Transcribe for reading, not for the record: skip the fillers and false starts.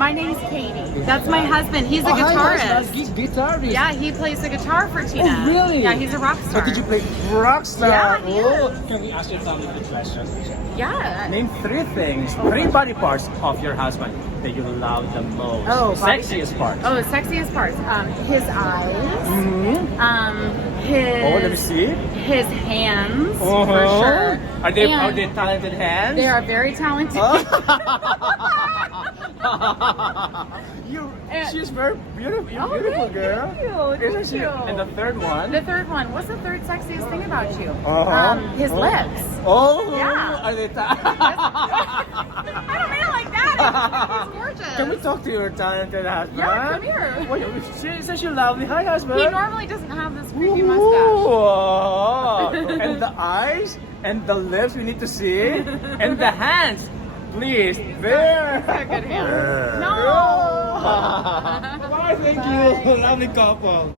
My name's Katie. That's my husband. He's a guitarist. Guitarist. Yeah, he plays the guitar for Tina. Oh, really? Yeah, he's a rock star. So did you play rock star? Yeah, he is. Can we ask you some of the questions? Yeah. Name three things, three body parts of your husband that you love the most. Oh, Sexiest part. Oh, the sexiest parts. His eyes. His. Oh, let me see. His hands, for sure. Are they And talented hands? They are very talented. She's very beautiful. You're beautiful, girl. Thank Isn't she? you. And the third one. The third one. What's the third sexiest thing about you? His Oh. lips. Oh, Yeah. Are they I don't mean it like that. He's gorgeous. Can we talk to your talented husband? Yeah, come here. Wait, she says you're lovely. Hi, husband. He normally doesn't have this creepy mustache. Ooh. And the eyes and the lips we need to see. And the hands. Please. There. He's got good hands. There. No. Bye, thank you. Lovely couple.